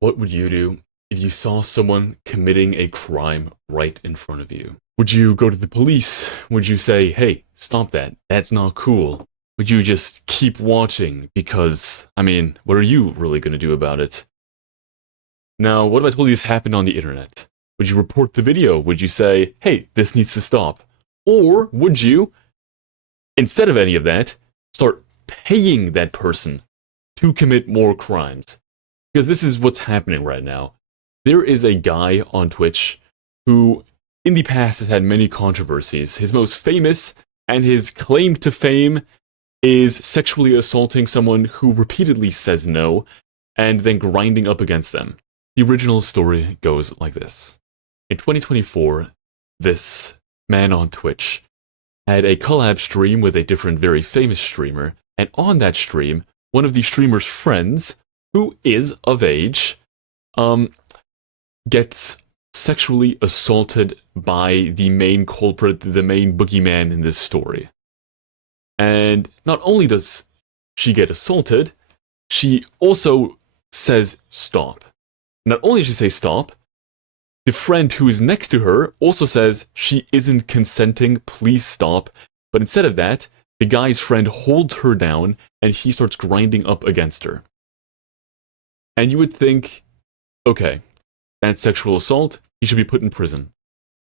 What would you do if you saw someone committing a crime right in front of you? Would you go to the police? Would you say, hey, stop that? That's not cool? Would you just keep watching? Because, what are you really going to do about it? Now, what if I told you this happened on the internet? Would you report the video? Would you say, hey, this needs to stop? Or would you, instead of any of that, start paying that person to commit more crimes? Because this is what's happening right now. There is a guy on Twitch who, in the past, has had many controversies. His most famous and his claim to fame is sexually assaulting someone who repeatedly says no and then grinding up against them. The original story goes like this. In 2024, this man on Twitch had a collab stream with a different very famous streamer, and on that stream, one of the streamer's friends, who is of age, gets sexually assaulted by the main culprit, the main boogeyman in this story. And not only does she get assaulted, she also says stop. Not only does she say stop, the friend who is next to her also says she isn't consenting, please stop. But instead of that, the guy's friend holds her down and he starts grinding up against her. And you would think, okay, that's sexual assault, he should be put in prison.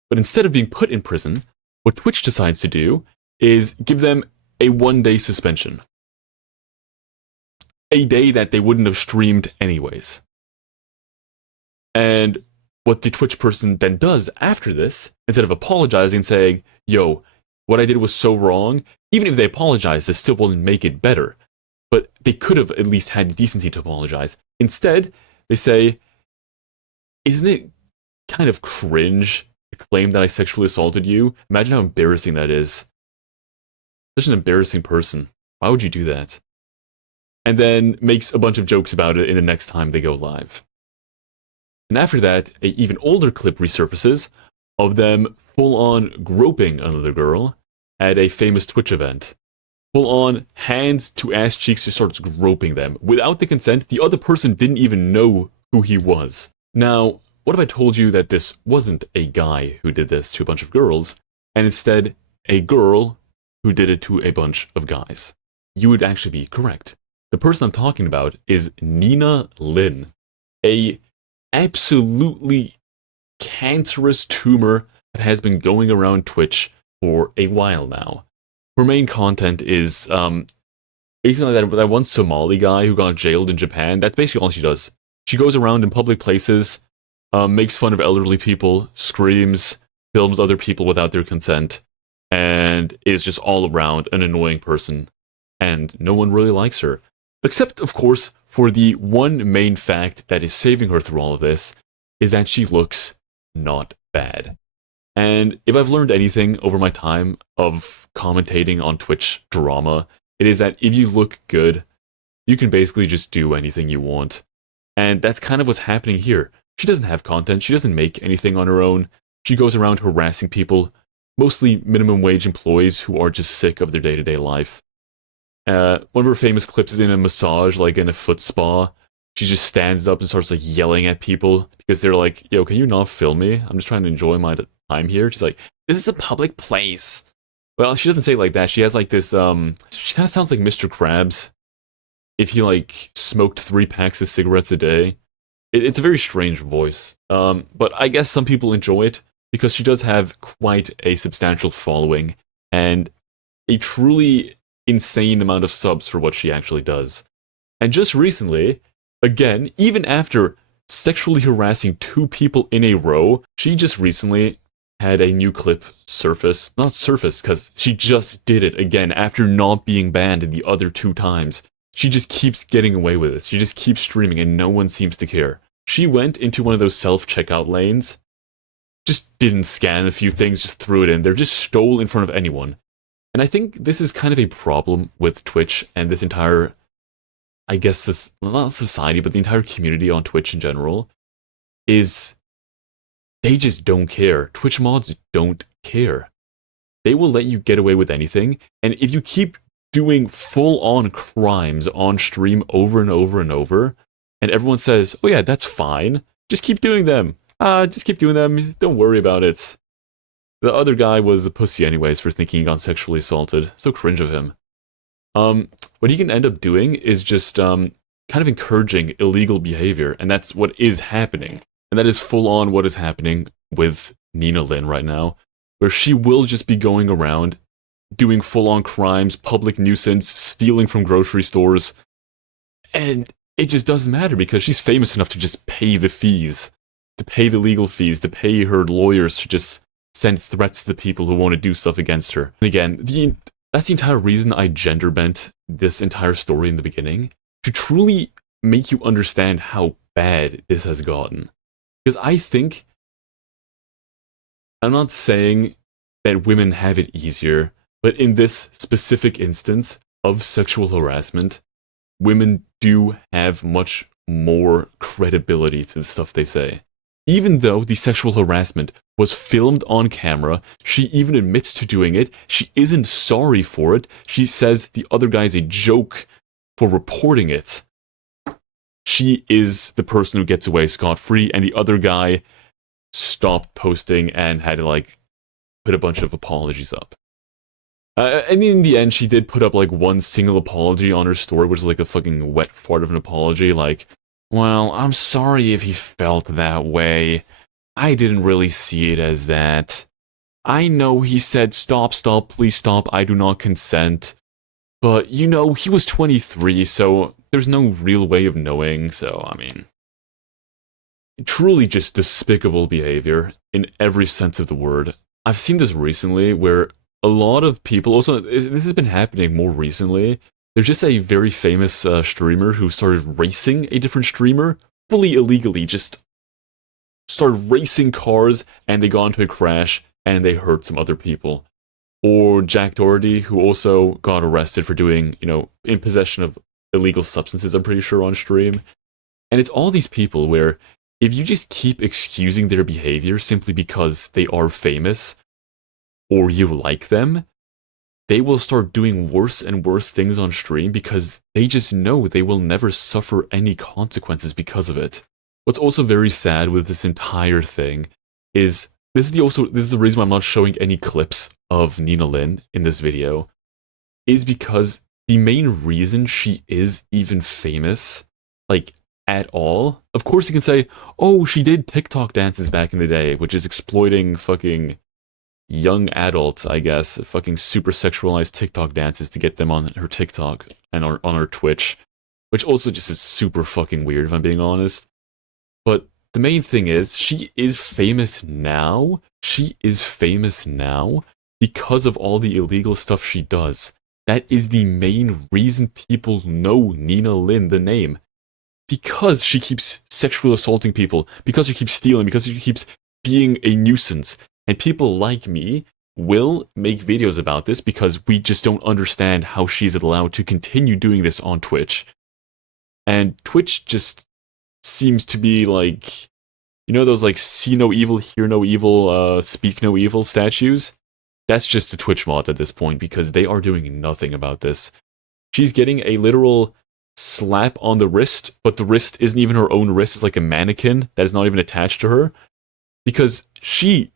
But instead of being put in prison, what Twitch decides to do is give them a 1-day suspension. A day that they wouldn't have streamed anyways. And what the Twitch person then does after this, instead of apologizing and saying, yo, what I did was so wrong, even if they apologize, this still wouldn't make it better. But they could have at least had the decency to apologize. Instead, they say, isn't it kind of cringe to claim that I sexually assaulted you? Imagine how embarrassing that is. Such an embarrassing person. Why would you do that? And then makes a bunch of jokes about it in the next time they go live. And after that, an even older clip resurfaces of them full-on groping another girl at a famous Twitch event. Full-on hands to ass cheeks, just starts groping them. Without the consent, the other person didn't even know who he was. Now, what if I told you that this wasn't a guy who did this to a bunch of girls, and instead a girl who did it to a bunch of guys? You would actually be correct. The person I'm talking about is Nina Lin, a absolutely cancerous tumor that has been going around Twitch for a while now. Her main content is basically that one Somali guy who got jailed in Japan. That's basically all she does. She goes around in public places, makes fun of elderly people, screams, films other people without their consent, and is just all around an annoying person. And no one really likes her. Except, of course, for the one main fact that is saving her through all of this, is that she looks not bad. And if I've learned anything over my time of commentating on Twitch drama, it is that if you look good, you can basically just do anything you want. And that's kind of what's happening here. She doesn't have content, she doesn't make anything on her own. She goes around harassing people, mostly minimum wage employees who are just sick of their day-to-day life. One of her famous clips is in a massage, like in a foot spa. She just stands up and starts like yelling at people because they're like, yo, can you not film me? I'm just trying to enjoy my time here. She's like, this is a public place. Well, she doesn't say it like that. She has like this, she kind of sounds like Mr. Krabs if he like smoked 3 packs of cigarettes a day. It's a very strange voice. But I guess some people enjoy it because she does have quite a substantial following and a truly insane amount of subs for what she actually does. And just recently, again, even after sexually harassing 2 people in a row, she just recently had a new clip surface. Not surface, because she just did it again after not being banned the other 2 times. She just keeps getting away with it. She just keeps streaming and no one seems to care. She went into one of those self-checkout lanes, just didn't scan a few things, just threw it in there, just stole in front of anyone. And I think this is kind of a problem with Twitch and this entire, I guess, this, not society, but the entire community on Twitch in general, is they just don't care. Twitch mods don't care. They will let you get away with anything, and if you keep doing full-on crimes on stream over and over and over, And everyone says, oh yeah, that's fine. Just keep doing them. Just keep doing them. Don't worry about it. The other guy was a pussy anyways for thinking he got sexually assaulted. So cringe of him. What he can end up doing is just kind of encouraging illegal behavior, and that's what is happening. And that is full on what is happening with Nina Lin right now, where she will just be going around doing full on crimes, public nuisance, stealing from grocery stores, and it just doesn't matter because she's famous enough to just pay the fees, to pay the legal fees, to pay her lawyers to just send threats to the people who want to do stuff against her. And again, that's the entire reason I gender bent this entire story in the beginning, to truly make you understand how bad this has gotten. Because I think, I'm not saying that women have it easier, but in this specific instance of sexual harassment, women do have much more credibility to the stuff they say. Even though the sexual harassment was filmed on camera, she even admits to doing it. She isn't sorry for it. She says the other guy's a joke for reporting it. She is the person who gets away scot-free, and the other guy stopped posting and had to, like, put a bunch of apologies up. And in the end, she did put up, like, one single apology on her story, which is, like, a fucking wet fart of an apology, like, well, I'm sorry if he felt that way. I didn't really see it as that. I know he said, stop, please stop, I do not consent. But, you know, he was 23, so there's no real way of knowing, so, I mean... Truly just despicable behavior, in every sense of the word. I've seen this recently, where a lot of people, also, this has been happening more recently. There's just a very famous streamer who started racing a different streamer, fully illegally, just started racing cars, and they got into a crash, and they hurt some other people. Or Jack Doherty, who also got arrested for doing, you know, in possession of illegal substances, I'm pretty sure, on stream. And it's all these people where, if you just keep excusing their behavior simply because they are famous, or you like them, they will start doing worse and worse things on stream because they just know they will never suffer any consequences because of it. What's also very sad with this entire thing is, this is the reason why I'm not showing any clips of Nina Lin in this video, is because the main reason she is even famous, like, at all, of course you can say, oh, she did TikTok dances back in the day, which is exploiting fucking young adults, I guess, fucking super sexualized TikTok dances to get them on her TikTok and on her Twitch, which also just is super fucking weird if I'm being honest. But the main thing is, she is famous now. She is famous now because of all the illegal stuff she does. That is the main reason people know Nina Lin, the name. Because she keeps sexually assaulting people, because she keeps stealing, because she keeps being a nuisance. And people like me will make videos about this because we just don't understand how she's allowed to continue doing this on Twitch. And Twitch just seems to be like, you know those like see no evil, hear no evil, speak no evil statues? That's just the Twitch mods at this point because they are doing nothing about this. She's getting a literal slap on the wrist, but the wrist isn't even her own wrist, it's like a mannequin that is not even attached to her. Because she,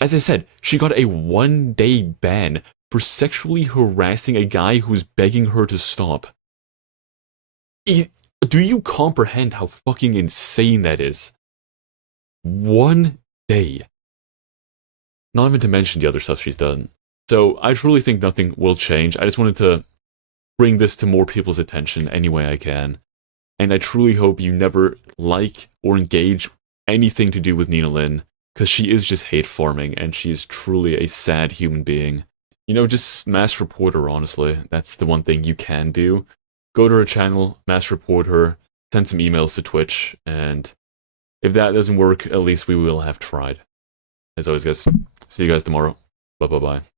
as I said, she got a 1-day ban for sexually harassing a guy who's begging her to stop. Do you comprehend how fucking insane that is? 1 day. Not even to mention the other stuff she's done. So I truly think nothing will change. I just wanted to bring this to more people's attention any way I can. And I truly hope you never like or engage anything to do with Nina Lin, because she is just hate farming, and she is truly a sad human being. You know, just mass report her, honestly. That's the one thing you can do. Go to her channel, mass report her, send some emails to Twitch, and if that doesn't work, at least we will have tried. As always, guys, see you guys tomorrow. Bye-bye-bye.